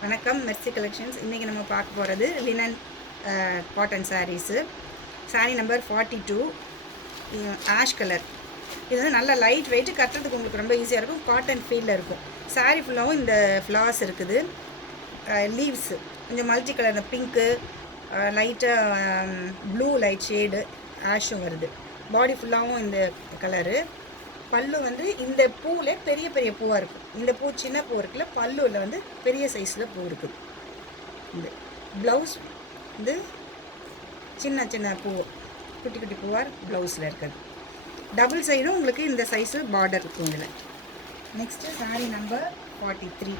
வணக்கம், Mercy collections. இன்றைக்கி நம்ம பார்க்க போகிறது linen cotton sarees. Saree number 42, ash colour. இது வந்து நல்ல லைட் வெயிட்டு, கட்டுறதுக்கு உங்களுக்கு ரொம்ப ஈஸியாக இருக்கும். காட்டன் ஃபீலில் இருக்கும். சாரீ ஃபுல்லாகவும் இந்த ஃப்ளார்ஸ் இருக்குது. லீவ்ஸு கொஞ்சம் மல்டி கலர், இந்த பிங்க்கு, லைட்டாக ப்ளூ லைட் ஷேடு ஆஷும் வருது. பாடி ஃபுல்லாகவும் இந்த கலரு. பல்லு வந்து இந்த பூவில் பெரிய பெரிய பூவாக இருக்கும். இந்த பூ சின்ன பூ இருக்குல்ல, பல்லுவில் வந்து பெரிய சைஸில் பூ இருக்குது. இந்த ப்ளவுஸ் வந்து சின்ன சின்ன பூ, குட்டி குட்டி பூவாக ப்ளவுஸில் இருக்குது. டபுள் சைடும் உங்களுக்கு இந்த சைஸு பார்டர் இருக்கும் இதில். Next sari number 43.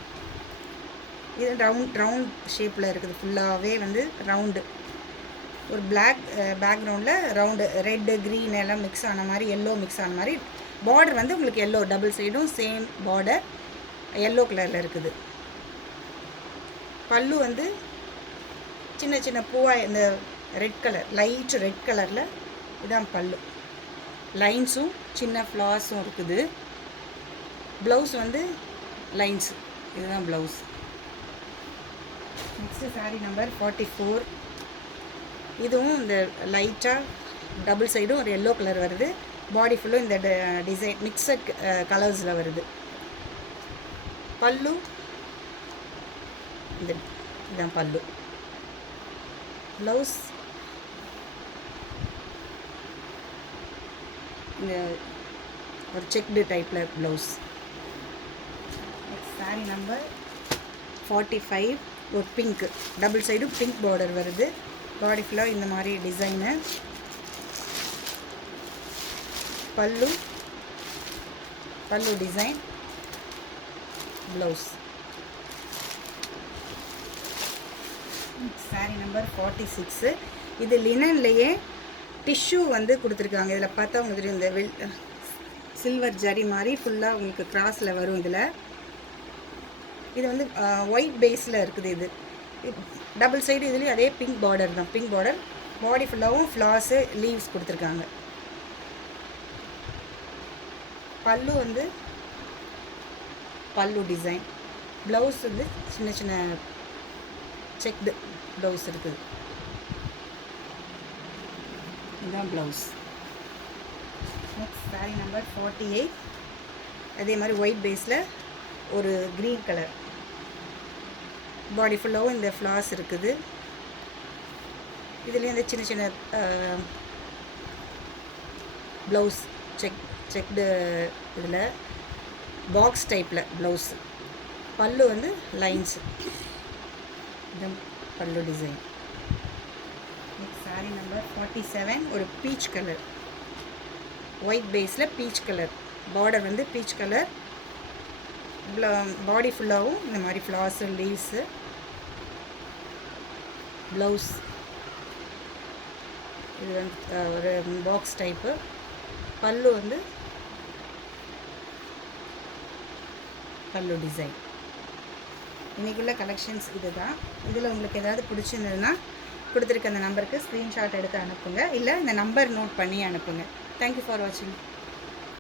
இது ரவுண்ட் ஷேப்பில் இருக்குது. ஃபுல்லாகவே வந்து ரவுண்டு, ஒரு பிளாக் பேக்ரவுண்டில் ரவுண்டு, ரெட்டு க்ரீன் எல்லாம் மிக்ஸ் ஆன மாதிரி, எல்லோ மிக்ஸ் ஆன மாதிரி. பார்டர் வந்து உங்களுக்கு எல்லோ, டபுள் சைடும் சேம் பார்டர் எல்லோ கலரில் இருக்குது. பல்லு வந்து சின்ன சின்ன பூவாக இந்த ரெட் கலர், லைட் ரெட் கலரில் இதுதான் பல்லு. லைன்ஸும் சின்ன ஃப்ளார்ஸும் இருக்குது. ப்ளவுஸ் வந்து லைன்ஸு, இதுதான் ப்ளவுஸ். Next sari number 44. இதுவும் இந்த லைட்டாக டபுள் சைடும் ஒரு எல்லோ கலர் வருது. பாடி ஃபுல்லும் இந்த டிசைன் மிக்சட் கலர்ஸில் வருது. பல்லு இதுதான் பல்லு. ப்ளவுஸ் இந்த ஒரு செக்டு டைப்பில் ப்ளவுஸ். சாரீ நம்பர் 45, ஒரு பிங்க்கு, டபுள் சைடும் பிங்க் பார்டர் வருது. பாடி ஃபுல்லாக இந்த மாதிரி டிசைனு. பல்லு டிசைன், ப்ளவுஸ். சாரீ நம்பர் 46. இது லினன்லேயே டிஷ்யூ வந்து கொடுத்துருக்காங்க. இதில் பார்த்தா உங்களுக்கு தெரியும், இந்த சில்வர் ஜரி மாதிரி ஃபுல்லாக உங்களுக்கு கிராஸில் வரும். இதில் இது வந்து ஒயிட் பேஸில் இருக்குது. இது டபுள் சைடு, இதுலேயும் அதே பிங்க் பார்டர் தான். பிங்க் பார்டர், பாடி ஃபுல்லாகவும் ஃப்ளார்ஸு லீவ்ஸ் கொடுத்துருக்காங்க. பல்லு வந்து பல்லு டிசைன். ப்ளவுஸ் வந்து சின்ன சின்ன செக்டு ப்ளவுஸ் இருக்குது. இதுதான் ப்ளவுஸ். Next sari number 48. அதே மாதிரி ஒயிட் பேஸில் ஒரு க்ரீன் கலர். பாடி ஃபுல்லாகவும் இந்த ஃப்ளார்ஸ் இருக்குது. இதுலேயும் இந்த சின்ன சின்ன ப்ளவுஸ் செக்டு, இதில் பாக்ஸ் டைப்பில் ப்ளவுஸு. பல்லு வந்து லைன்ஸு, இதுதான் பல்லு டிசைன். நெக்ஸ்ட் சாரீ நம்பர் 47, ஒரு பீச் கலர், ஒயிட் பேஸில் பீச் கலர். பார்டர் வந்து பீச் கலர். பாடி ஃபுல்லாகவும் இந்த மாதிரி ஃப்ளார்ஸு லீவ்ஸு. ப்ளவுஸ் இது வந்து ஒரு பாக்ஸ் டைப்பு. பல்லு வந்து பல்லு டிசைன். இன்றைக்குள்ள கலெக்ஷன்ஸ் இது தான். இதில் உங்களுக்கு ஏதாவது பிடிச்சிருந்ததுன்னா கொடுத்துருக்க அந்த நம்பருக்கு ஸ்க்ரீன்ஷாட் எடுத்து அனுப்புங்க, இல்லை இந்த நம்பர் நோட் பண்ணி அனுப்புங்க. தேங்க்யூ ஃபார் வாட்சிங்.